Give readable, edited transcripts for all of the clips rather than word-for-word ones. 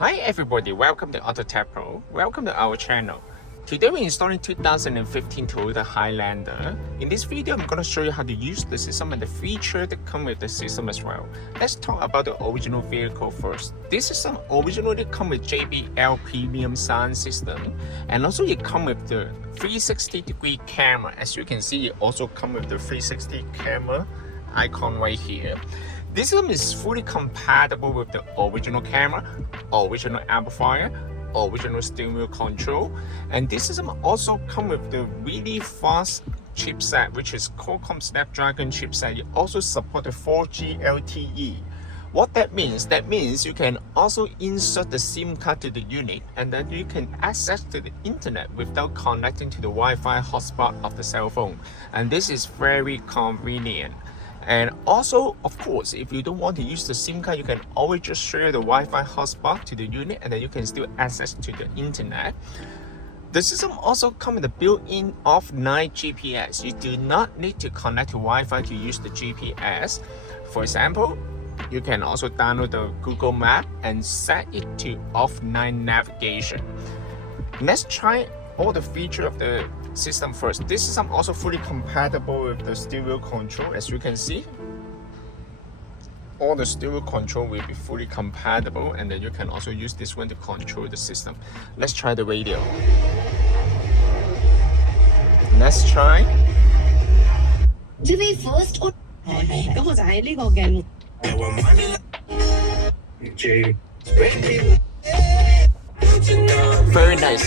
Hi everybody, welcome to AutoTecPro. Welcome to our channel. Today we're installing 2015 Toyota Highlander. In this video, I'm going to show you how to use the system and the feature that come with the system as well. Let's talk about the original vehicle first. This system originally come with JBL premium sound system, and also it come with the 360-degree camera. As you can see, it also come with the 360 camera icon right here. This system is fully compatible with the original camera, original amplifier, original steering wheel control, and this system also comes with the really fast chipset, which is Qualcomm Snapdragon chipset. It also supports the 4G LTE. What that means? That means you can also insert the SIM card to the unit, and then you can access to the internet without connecting to the Wi-Fi hotspot of the cell phone, and this is very convenient. And also, of course, if you don't want to use the SIM card, you can always just share the Wi-Fi hotspot to the unit, and then you can still access to the internet. The system also comes with a built-in offline GPS. You do not need to connect to Wi-Fi to use the GPS. For example, you can also download the Google Map and set it to offline navigation. Let's try all the features of the system first. This system also fully compatible with the steering wheel control. As you can see, all the steering wheel control will be fully compatible, and then you can also use this one to control the system. Let's try the radio. Let's try. Today first 咁我就喺呢個嘅 Very nice.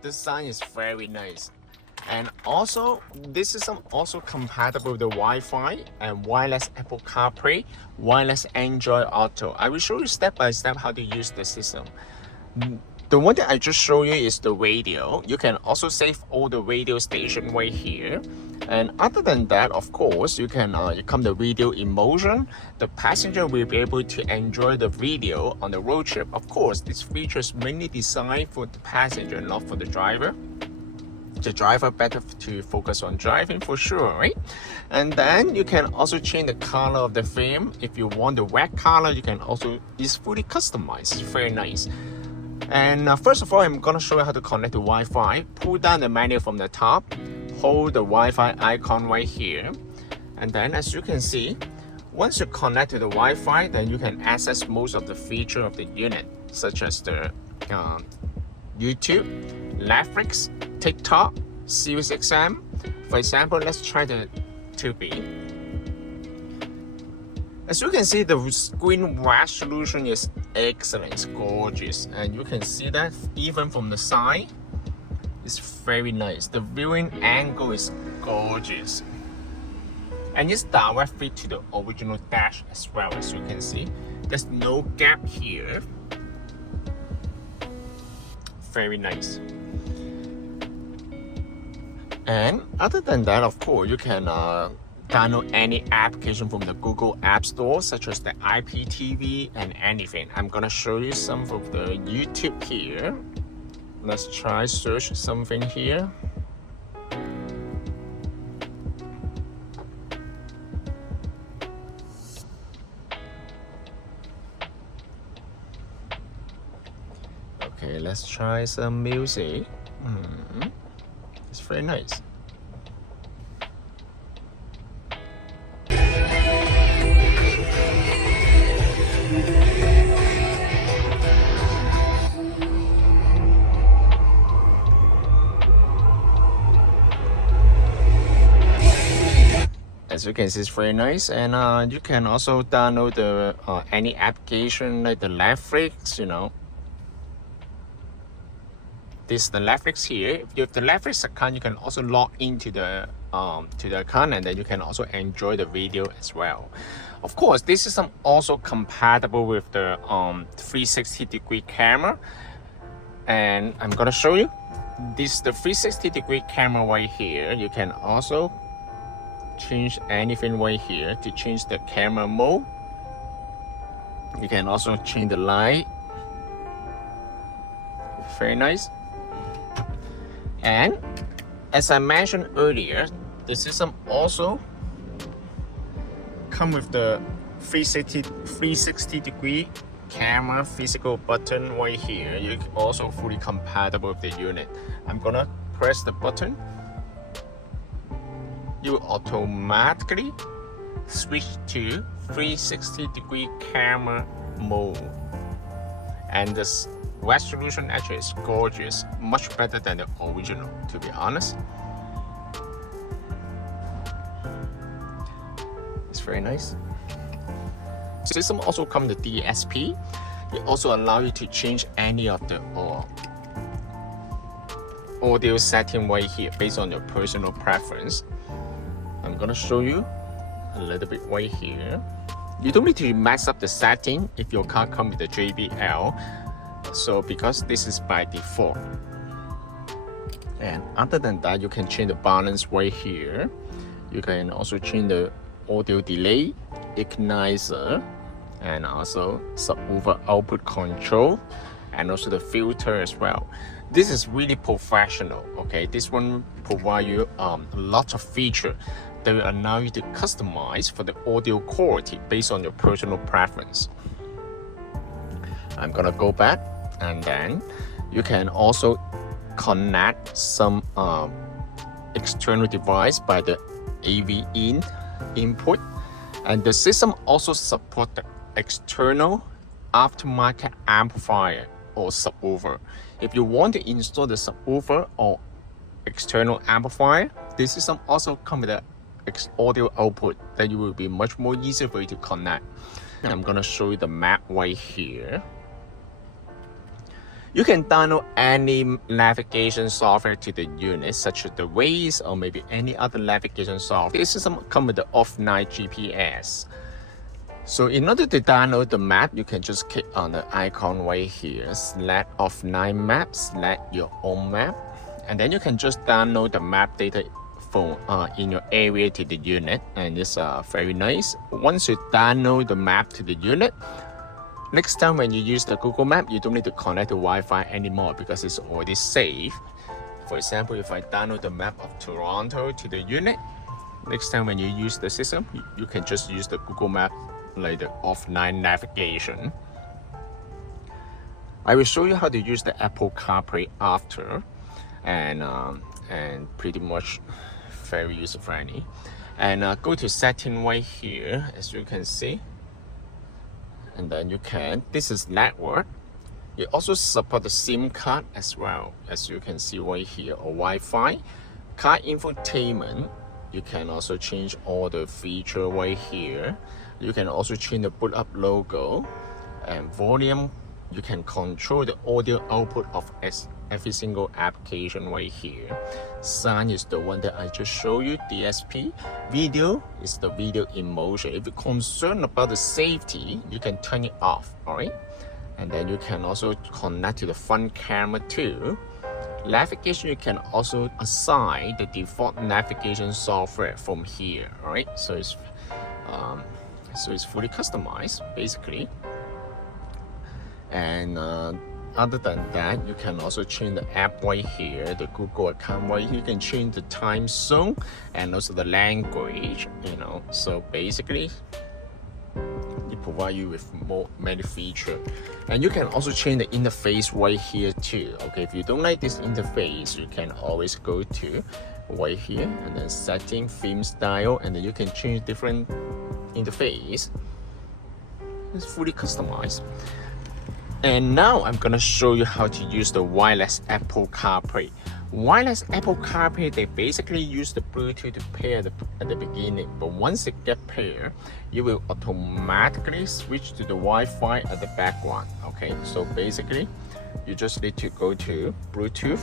The sound is very nice, and also this system also compatible with the Wi-Fi and wireless Apple CarPlay, wireless Android Auto. I will show you step by step how to use the system. The one that I just showed you is the radio. You can also save all the radio station right here. And other than that, of course, you can come the video in motion. The passenger will be able to enjoy the video on the road trip. Of course, this feature is mainly designed for the passenger, not for the driver. The driver better to focus on driving for sure, right? And then you can also change the color of the frame. If you want the red color, you can also, it's fully customized. It's very nice. And first of all, I'm gonna show you how to connect to Wi-Fi. Pull down the menu from the top, hold the Wi-Fi icon right here, and then as you can see, once you connect to the Wi-Fi, then you can access most of the features of the unit, such as the YouTube, Netflix, TikTok, Sirius XM. For example, let's try the 2B. As you can see, the screen resolution is excellent, it's gorgeous, and you can see that even from the side, it's very nice. The viewing angle is gorgeous, and it's directly to the original dash as well. As you can see, there's no gap here. Very nice. And other than that, of course, you can download any application from the Google App Store, such as the IPTV and anything. I'm gonna show you some of the YouTube here. Let's try search something here. Okay, let's try some music. It's very nice. As you can see, it's very nice, and you can also download the any application like the Netflix. You know, this is the Netflix here. If you have the Netflix account, you can also log into the account, and then you can also enjoy the video as well. Of course, this is also compatible with the 360-degree camera, and I'm gonna show you. This is the 360-degree camera right here. You can also change anything right here to change the camera mode. You can also change the light. Very nice. And as I mentioned earlier, the system also come with the 360 degree camera physical button right here. You're also fully compatible with the unit. I'm gonna press the button. You will automatically switch to 360 degree camera mode. And this resolution actually is gorgeous, much better than the original, to be honest. It's very nice. The system also comes with DSP. It also allows you to change any of the audio setting right here based on your personal preference. I'm gonna show you a little bit right here. You don't need to mess up the setting if your car comes with the JBL. So because this is by default. And other than that, you can change the balance right here. You can also change the audio delay, equalizer, and also subwoofer output control, and also the filter as well. This is really professional, okay? This one provides you a lot of features that will allow you to customize for the audio quality based on your personal preference. I'm gonna go back, and then you can also connect some external device by the AV input, and the system also supports the external aftermarket amplifier or subwoofer. If you want to install the subwoofer or external amplifier, this system also comes with an audio output that you will be much more easier for you to connect. And I'm gonna show you the map right here. You can download any navigation software to the unit, such as the Waze or maybe any other navigation software. This system comes with the offline GPS. So in order to download the map, you can just click on the icon right here, select offline map, select your own map, and then you can just download the map data from in your area to the unit, and it's very nice. Once you download the map to the unit, next time when you use the Google Map, you don't need to connect to Wi-Fi anymore because it's already saved. For example, if I download the map of Toronto to the unit, next time when you use the system, you can just use the Google Map like the offline navigation. I will show you how to use the Apple CarPlay after, and pretty much very user friendly. And go to setting right here, as you can see. And then you can, this is network. You also support the SIM card as well, as you can see right here, or Wi-Fi. Car infotainment, you can also change all the feature right here. You can also change the boot up logo, and volume. You can control the audio output of every single application right here. Sound is the one that I just showed you, DSP. Video is the video in motion. If you're concerned about the safety, you can turn it off, all right? And then you can also connect to the front camera too. Navigation, you can also assign the default navigation software from here, all right? So it's fully customized, basically. And other than that, you can also change the app right here, the Google account right here. You can change the time zone and also the language, you know. So basically, it provides you with many features. And you can also change the interface right here too. Okay, if you don't like this interface, you can always go to right here and then setting, theme style, and then you can change different interface. It's fully customized. And now I'm gonna show you how to use the wireless Apple CarPlay. Wireless Apple CarPlay, they basically use the Bluetooth to pair at the beginning, but once it get paired, you will automatically switch to the Wi-Fi at the background. Okay, so basically, you just need to go to Bluetooth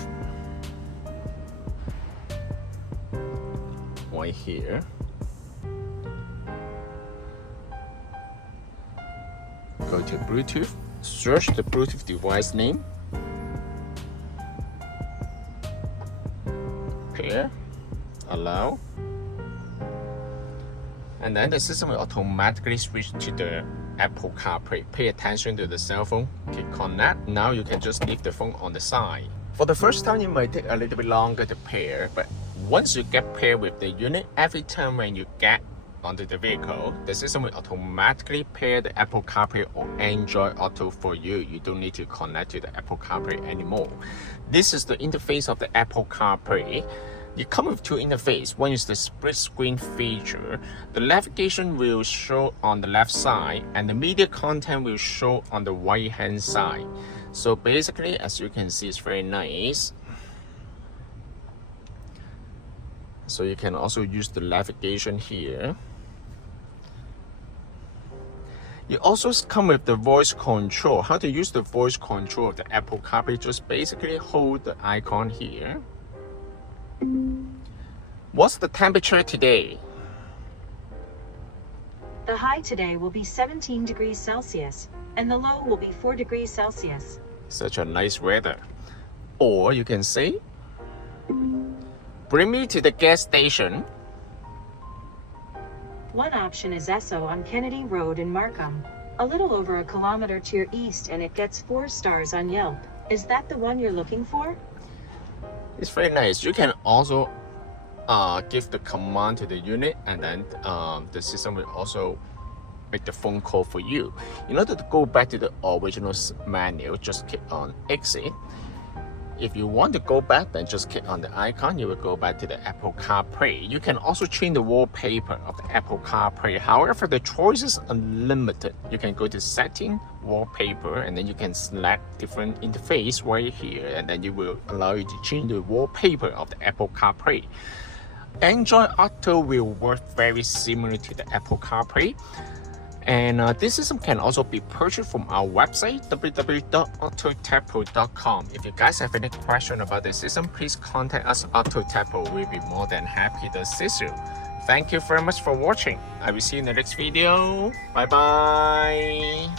right here. Go to Bluetooth. Search the Bluetooth device name, pair, allow, and then the system will automatically switch to the Apple CarPlay. Pay attention to the cell phone, click connect. Now you can just leave the phone on the side. For the first time, it might take a little bit longer to pair, but once you get paired with the unit, every time when you get onto the vehicle, the system will automatically pair the Apple CarPlay or Android Auto for you. You don't need to connect to the Apple CarPlay anymore. This is the interface of the Apple CarPlay. You come with two interfaces. One is the split screen feature. The navigation will show on the left side and the media content will show on the right hand side. So basically, as you can see, it's very nice. So you can also use the navigation here. You also come with the voice control. How to use the voice control of the Apple CarPlay? Just basically hold the icon here. What's the temperature today? The high today will be 17 degrees Celsius, and the low will be 4 degrees Celsius. Such a nice weather. Or you can say, bring me to the gas station. One option is Esso on Kennedy Road in Markham, a little over a kilometer to your east, and it gets 4 stars on Yelp. Is that the one you're looking for? It's very nice. You can also give the command to the unit, and then the system will also make the phone call for you. In order to go back to the original menu, just click on exit. If you want to go back, then just click on the icon. You will go back to the Apple CarPlay. You can also change the wallpaper of the Apple CarPlay. However, the choice is unlimited. You can go to setting, wallpaper, and then you can select different interface right here, and then you will allow you to change the wallpaper of the Apple CarPlay. Android Auto will work very similar to the Apple CarPlay. And this system can also be purchased from our website, www.AutoTecPro.com. If you guys have any question about the system, please contact us. AutoTecPro will be more than happy to assist you. Thank you very much for watching. I will see you in the next video. Bye bye.